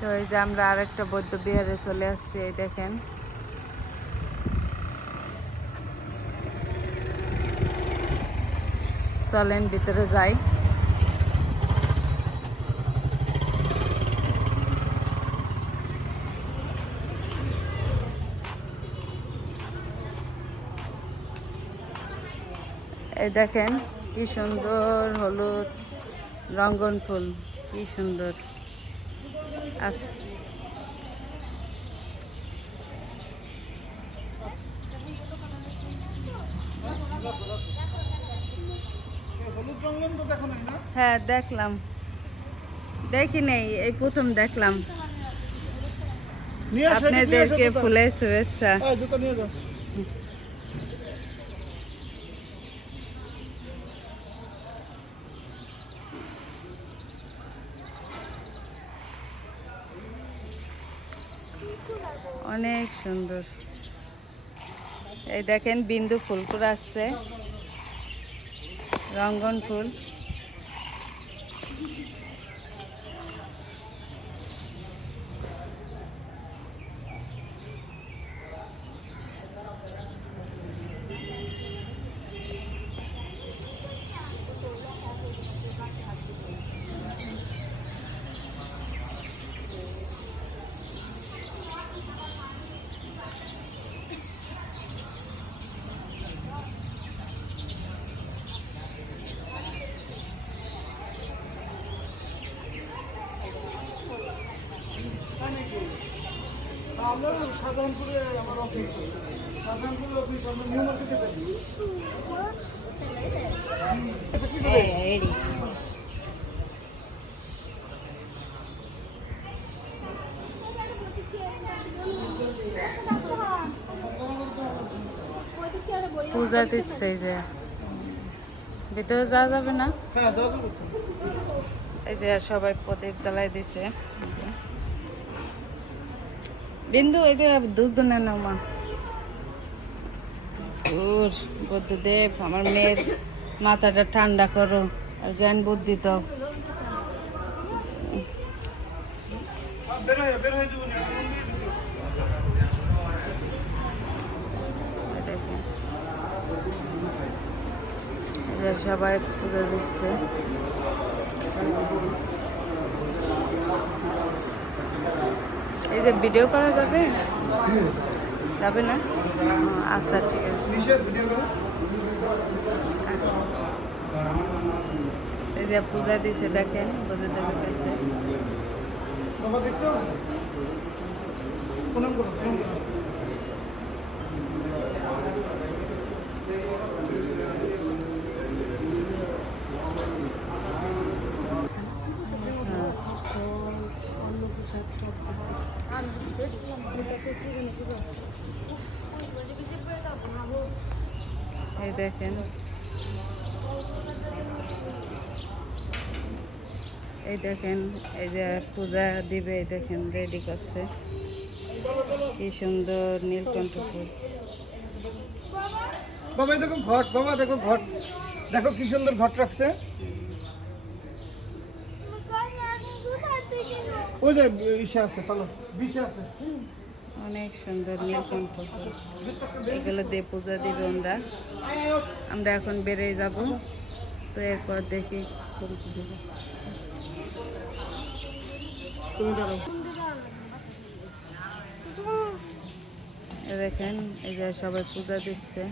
তো এই যে আমরা আরেকটা বৌদ্ধ বিহারে চলে আসছি, এই দেখেন। চলেন ভিতরে যাই। এই দেখেন কি সুন্দর হলুদ রঙ্গন ফুল, কি সুন্দর। হ্যাঁ দেখলাম, দেখি নেই, এই প্রথম দেখলাম। আপনাদেরকে ফুলের শুভেচ্ছা। অনেক সুন্দর। এই দেখেন বিন্দু ফুল করে আসছে, রঙ্গন ফুল। পূজা দিচ্ছে, এই যে ভিতরে যাওয়া যাবে না। এই যে সবাই প্রদীপ জ্বালাই দিছে। বিন্দু এই যে দুধ না নাও মা। বুদ্ধদেব, আমার মেয়ের মাথাটা ঠান্ডা করো আর জ্ঞান বুদ্ধি তো। সবাই পুজো দিচ্ছে। এই যে ভিডিও করা যাবে, যাবে না? আচ্ছা ঠিক আছে। এই যে পূজা দিছে, দেখেন বুদ্ধদেবের কাছে। এই দেখেন, এই দেখেন, এই যে পূজা দিবে, এই দেখেন রেডি করছে, কি সুন্দর নীলকণ্ঠ ফুল। বাবা দেখো ঘট, বাবা দেখো ঘট, দেখো কি সুন্দর ঘট রাখছে। ওই যে ইসে আছে, চলো বিছে আছে। অনেক সুন্দর নীলকণ্ঠ ফুল, এগুলো দিয়ে পূজা দিবে। আমরা এখন বেরিয়ে যাব, তো এরপর দেখি কোন দিবে। দেখেন এই যে সবাই পূজা দিচ্ছে।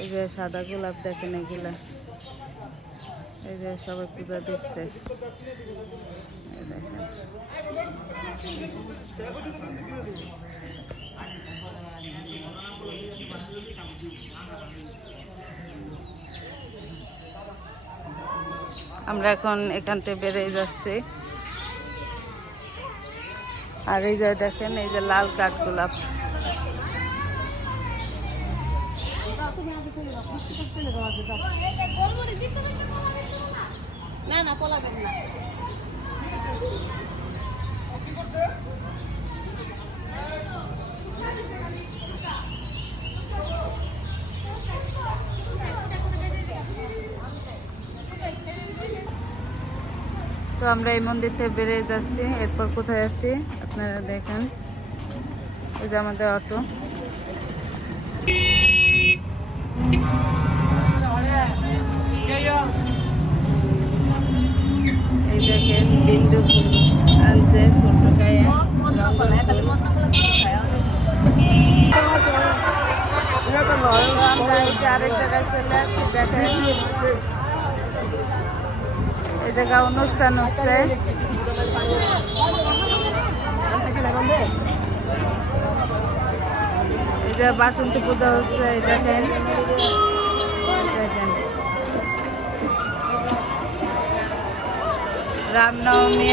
এই যে সাদা গোলাপ দেখেন, এগুলা এই যে সবাই পূজা দিচ্ছে। আমরা এখন এখান থেকে বেরিয়ে যাচ্ছি। আর এই যে দেখেন, এই যে লাল কাঠগোলাপ। না না পলাবেন না। তো আমরা এই মন্দির থেকে বেরিয়ে যাচ্ছি। এরপর কোথায় আছি আপনারা দেখেন, ওই যে আমাদের অটো। এই দেখেন বিন্দু ফুল আনছে, ফটো গায়ে। আমরা এই যে আরেক জায়গায় চলে আসছি, দেখেন এই জায়গায় অনুষ্ঠান হচ্ছে। এই যে বাসন্তী পূজা হচ্ছে, এই দেখেন দেখেন রামনবমী।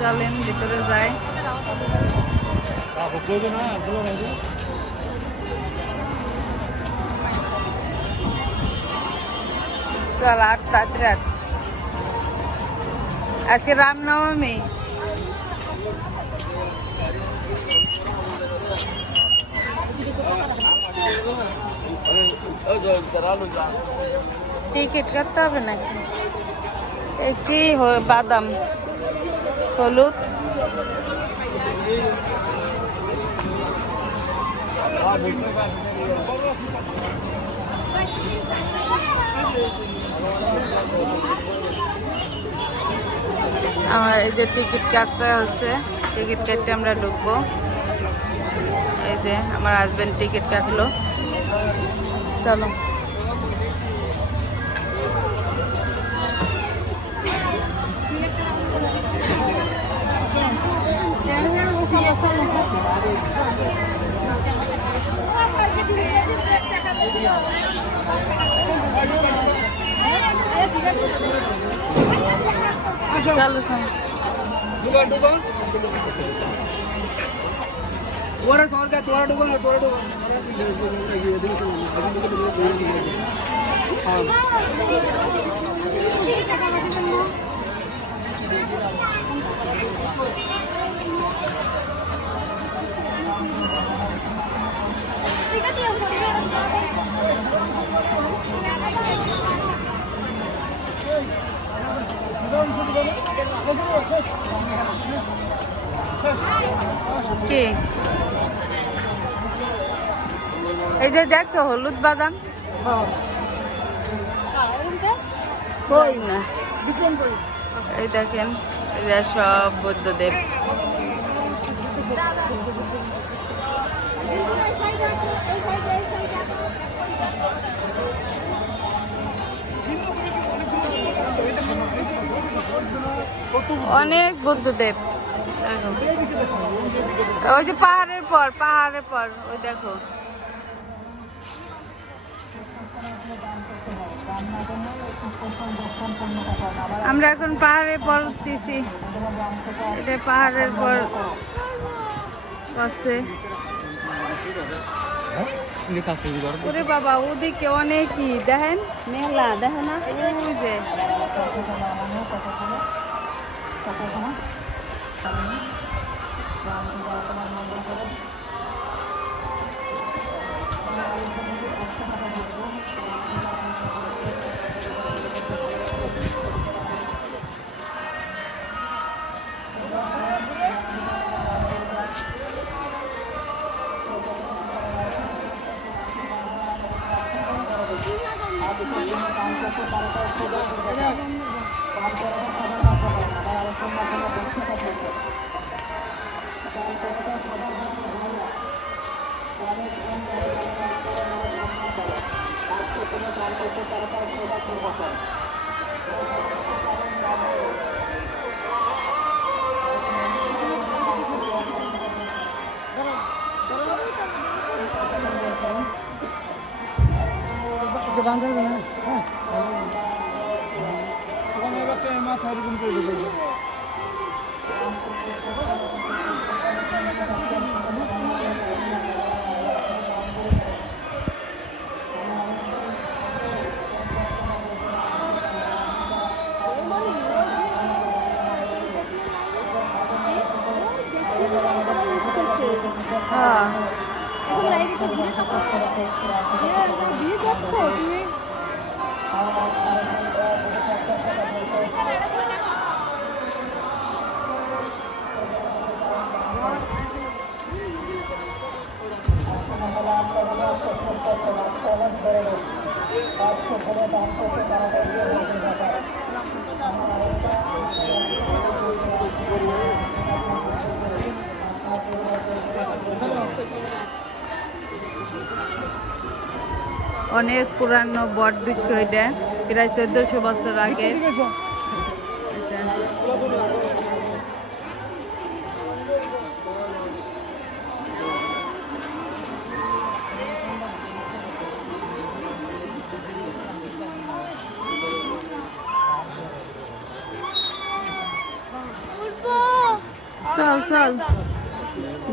চলেন ভিতরে যাই। চল 8 রাত, আজকে রামনবমী। টিকিট কাটতে হবে নাকি? কি বাদাম হলুদ আমার এই যে টিকিট কাটতে হচ্ছে, টিকিট কাটতে আমরা ঢুকবো। এই যে আমার হাজবেন্ড টিকিট কাটলো, চলো। চলো কি এই যে দেখছো হলুদ বাদাম, কই না এই দেখেন, এই যে সব বুদ্ধদেব। অনেক বুদ্ধদেব, ওই যে পাহাড়ের পর ওই দেখো। আমরা এখন পাহাড়ের পর উঠতেছি, এটা পাহাড়ের পর আছে। ওরে বাবা, ওদিকে অনেকই দেখেন মেলা, দেখো না ওই যে মাথা এরকম করে দেবো। হ্যাঁ অনেক পুরানো বট বৃক্ষ এটা, প্রায় 1400 বছর আগে। চল চল,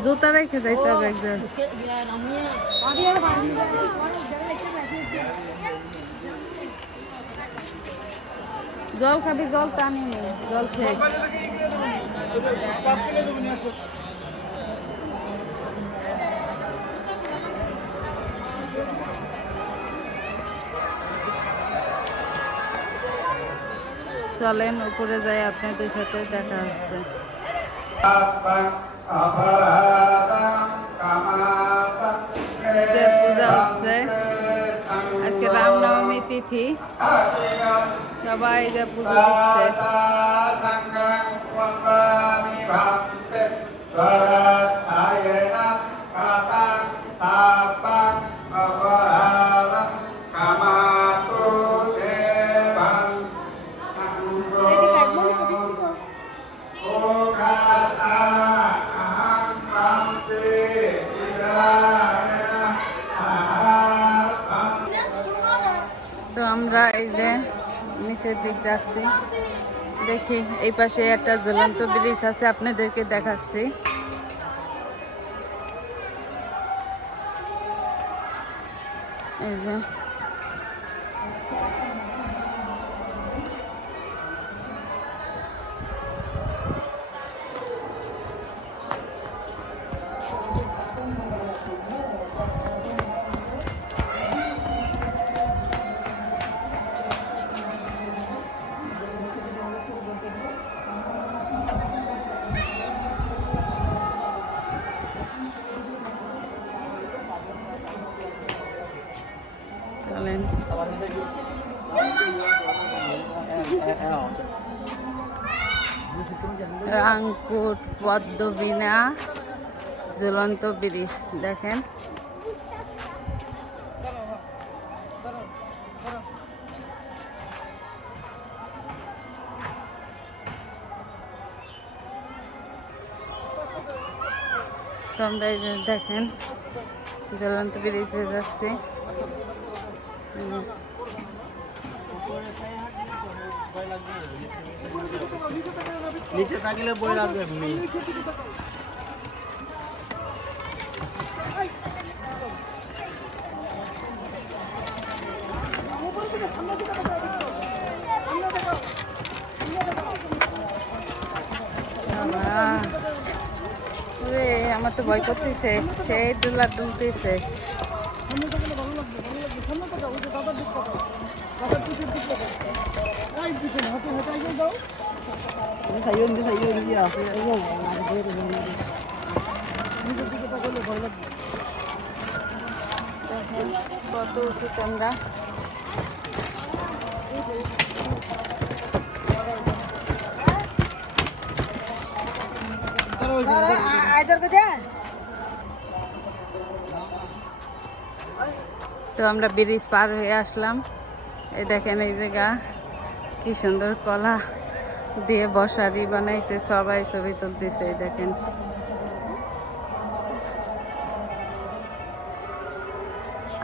জুতা রেখে যাইতে হবে একজন। জল খাবি? জল টানি নেই, জল খেয়ে। চলেন উপরে যাই, আপনাদের সাথে দেখা হচ্ছে। পূজা হচ্ছে আজকে, রামনবমী তিথি, সবাই যে পুজো দিচ্ছে। তো আমরা এই যে নিচের দিক যাচ্ছি, দেখি এই পাশে একটা ঝুলন্ত ব্রিজ আছে, আপনাদেরকে দেখাচ্ছি। এই যে চলেন। রাংপুর পদ্মবিনা ঝুলন্ত ব্রিজ দেখেন। তো আমরা এই যে দেখেন ঝুলন্ত ব্রিজে যাচ্ছি। নিচে থাকলে বই লাগবে। আমার তো ভয় করতেছে, সেই ডোলা দুলতেছে। কত উচিত আমরা তো আমরা ব্রিজ পার হয়ে আসলাম। এই দেখেন এই জায়গা কি সুন্দর কলা দিয়ে বসারি বানাইছে, সবাই ছবি তুলতেছে। এই দেখেন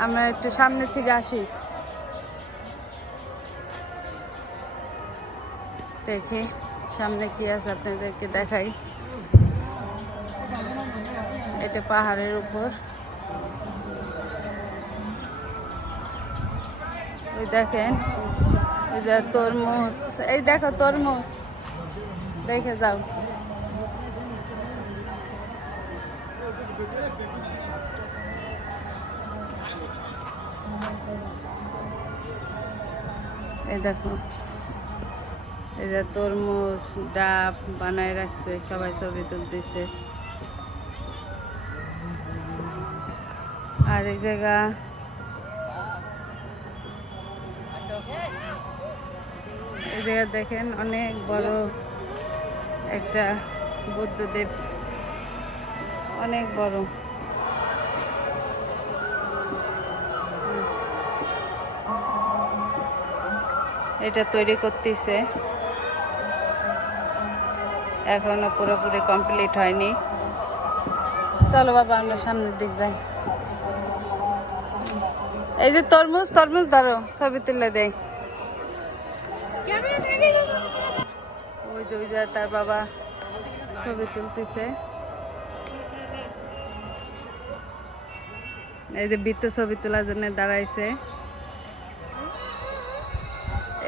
আমরা একটু সামনে থেকে আসি, দেখি সামনে কি আছে আপনাদেরকে দেখাই। এটা পাহাড়ের উপর, ওই দেখেন ওই যে তরমুজ, এই দেখো তরমুজ, দেখে যাও। এই দেখো, এই যে তরমুজ ডাব বানায় রাখছে, সবাই ছবি তুলতেছে। আর এই জায়গা দেখেন অনেক বড় একটা বুদ্ধদেব, অনেক বড়। এটা তৈরি করতেছে, এখনো পুরোপুরি কমপ্লিট হয়নি। চলো বাবা আমরা সামনের দিক যাই। এই যে তরমুজ, তরমুজ ধরো, ছবি তুলে দেয়। ওই যে তার বাবা ছবি তুলতেছে। এই যে বৃত্ত ছবি তোলার জন্য দাঁড়াইছে।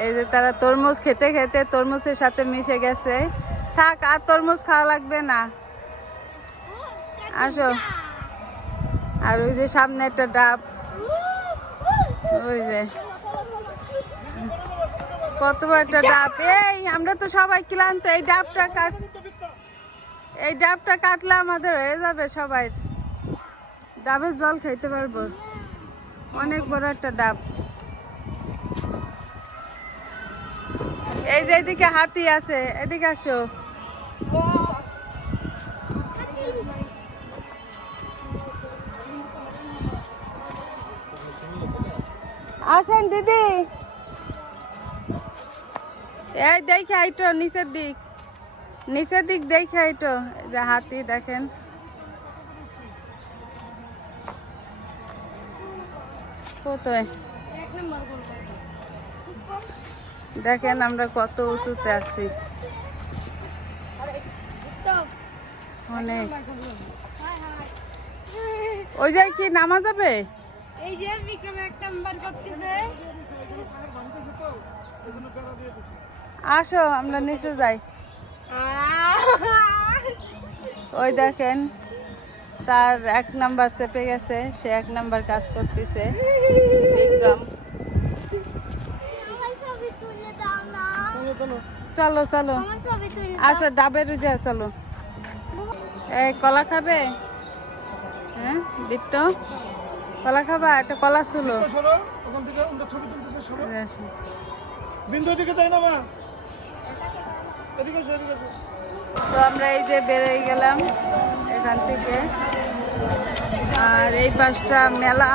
এই যে তারা তরমুজ খেতে খেতে তরমুজের সাথে মিশে গেছে। থাক, আর তরমুজ খাওয়া লাগবে না, আসো। আর ওই যে সামনে একটা ডাব, ওই যে কত বড় একটা ডাব। এই আমরা তো সবাই ক্লান্ত, এই ডাবটা কাটলে আমাদের হয়ে যাবে সবাই, ডাবের জল খাইতে পারবো। অনেক বড় একটা ডাব। এই যে এদিকে হাতি আছে, এদিকে আসো। আসেন দিদি, এই দেখে আইটো, নিচের দিক দেখে আইটো। এই যে হাতি দেখেন, কোথায় দেখেন আমরা কত উঁচুতে আছি, অনেক। ওই যে কি নামা যাবে? এই যে বিক্রম এক নাম্বার করতেছে। আসো আমরা নিচে যাই। ওই দেখেন তার 1 নাম্বার চেপে গেছে, সে 1 নাম্বার কাজ করতেছে বিক্রম। চলো চলো, আচ্ছা ডাবের যা, চলো। এই কলা খাবে? হ্যাঁ বৃত্ত, কলা খাবা? একটা কলা ছিল। তো আমরা এই যে বেরিয়ে গেলাম এখান থেকে। আর এই পাশটা মেলা,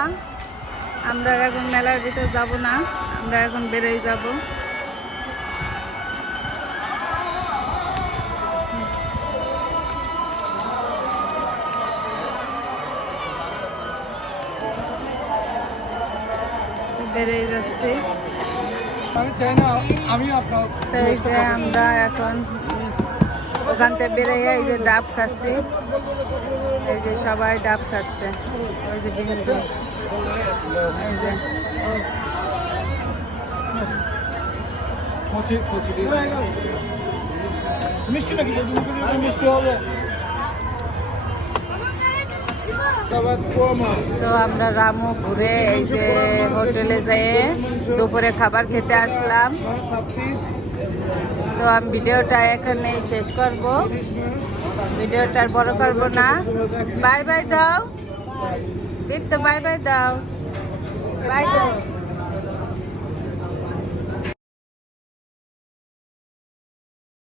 আমরা এখন মেলার ভিতরে যাব না, আমরা এখন বেরিয়ে যাব। বেরিয়ে যাচ্ছি। তো এই যে আমরা এখন ওখান থেকে বেরিয়ে এই যে ডাব খাচ্ছি, এই যে সবাই ডাব খাচ্ছে। ওই যে বিন্দু, এই যে মিষ্টি নাকি? মিষ্টি হবে। তো আমরা রামু ঘুরে এই যে হোটেলে যেয়ে দুপুরে খাবার খেতে আসলাম। তো আমি ভিডিওটা এখানেই শেষ করব, ভিডিওটা আর বড় করব না। বাই বাই দাও, বিত্ত বাই বাই দাও, বাই দাও।